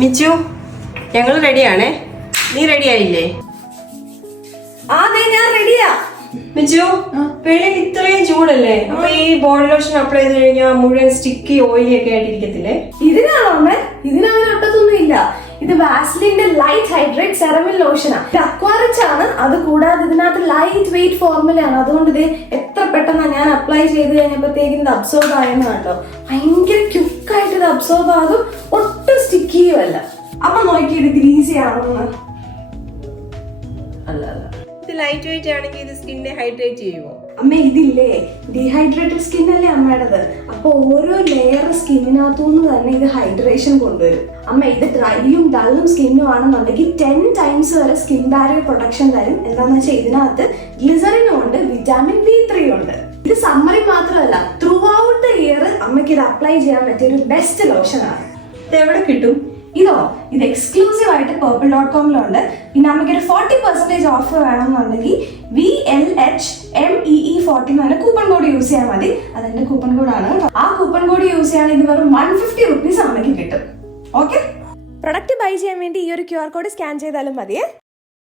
മിച്ചു, ഞങ്ങൾ റെഡിയാണേ. നീ റെഡി ആയില്ലേ? അതെ, ഞാൻ റെഡിയാ. മിച്ചു, വെളിയിൽ ഇത്രയും ചൂടല്ലേ? അപ്പൊ ഈ ബോഡി ലോഷൻ അപ്ലൈ ചെയ്ത് കഴിഞ്ഞാൽ മുഴുവൻ സ്റ്റിക്കി ഓയിലി ഒക്കെ ആയിട്ടിരിക്കത്തില്ലേ? ഇതിനാണോ അമ്മേ? ഇതിനങ്ങനെ ഒട്ടത്തൊന്നും ഇല്ല. ഇത് വാസ്ലിന്റെ ലൈറ്റ് ഹൈഡ്രേറ്റ് സെറമിൻ ലോഷനാ. ഇത് അക്വാറിച്ച് ആണ്. അത് കൂടാതെ ഇതിനകത്ത് ലൈറ്റ് വെയിറ്റ് ഫോർമുലയാണ്. അതുകൊണ്ട് ഇത് എത്ര പെട്ടെന്ന് ഞാൻ അപ്ലൈ ചെയ്ത് കഴിഞ്ഞപ്പോഴത്തേക്കും ഇത് അബ്സോർബ് ആയെന്ന് കണ്ടോ. ഭയങ്കര ക്വിക്കായിട്ട് ഇത് അബ്സോർബ് ആകും. ഒട്ടും സ്റ്റിക്കിയും അല്ല. അപ്പൊ നോക്കിയത് ഗ്രീസി ആണെന്ന്. അല്ല അല്ല, ഇത് ലൈറ്റ് വെയിറ്റ് ആണെങ്കിൽ ഇത് സ്കിന്നെ ഹൈഡ്രേറ്റ് ചെയ്യുമോ? അമ്മ ഇതില്ലേ, ഡീഹൈഡ്രേറ്റഡ് സ്കിൻ അല്ലേ അമ്മയുടേത്. അപ്പൊ ഓരോ ലെയർ സ്കിന്നിനകത്തുനിന്ന് തന്നെ ഇത് ഹൈഡ്രേഷൻ കൊണ്ടുവരും. അമ്മ ഇത് ഡ്രൈയും ഡള്ളും സ്കിന്നും ആണെന്നുണ്ടെങ്കിൽ 10 times വരെ സ്കിൻ ബാരിയർ പ്രൊട്ടക്ഷൻ തരും. എന്താന്ന് വെച്ചാൽ ഇതിനകത്ത് ഗ്ലിസറിനും ഉണ്ട്, വിറ്റാമിൻ B3 ഉണ്ട്. ഇത് സമ്മറിൽ മാത്രമല്ല, ത്രൂ ഔട്ട് ദ ഇയർ അമ്മയ്ക്ക് ഇത് അപ്ലൈ ചെയ്യാൻ പറ്റിയ ഒരു ബെസ്റ്റ് ലോഷനാണ്. ഇത് എവിടെ കിട്ടും? ഇത് എക്സ്ക്ലൂസീവ് ആയിട്ട് purple.com-ലുണ്ട്. പിന്നെ നമുക്ക് ഒരു 40% ഓഫർ വേണമെന്നുണ്ടെങ്കിൽ VLHMEE40 എന്ന് പറഞ്ഞ കൂപ്പൺ കോഡ് യൂസ് ചെയ്യാൻ മതി. അതെന്റെ കൂപ്പൺ കോഡാണ്. ആ കൂപ്പൺ കോഡ് യൂസ് ചെയ്യുകയാണെങ്കിൽ ഇത് വെറും 150 rupees അമ്മയ്ക്ക് കിട്ടും. ഓക്കെ, പ്രൊഡക്റ്റ് ബൈ ചെയ്യാൻ വേണ്ടി ഈ ഒരു QR കോഡ് സ്കാൻ ചെയ്താലും മതിയേ.